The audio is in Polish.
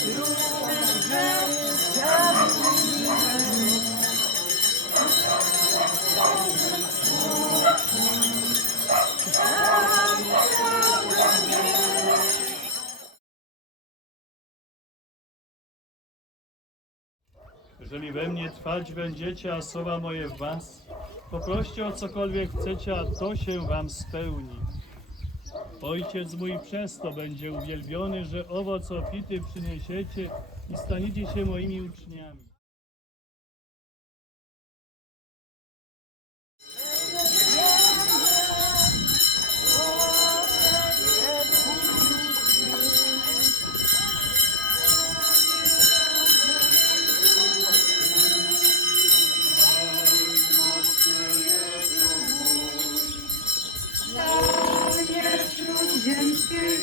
Jeżeli we mnie trwać będziecie, a słowa moje w was, poproście o cokolwiek chcecie, a to się wam spełni. Ojciec mój przez to będzie uwielbiony, że owoc obfity przyniesiecie i staniecie się moimi uczniami. Ziemskiej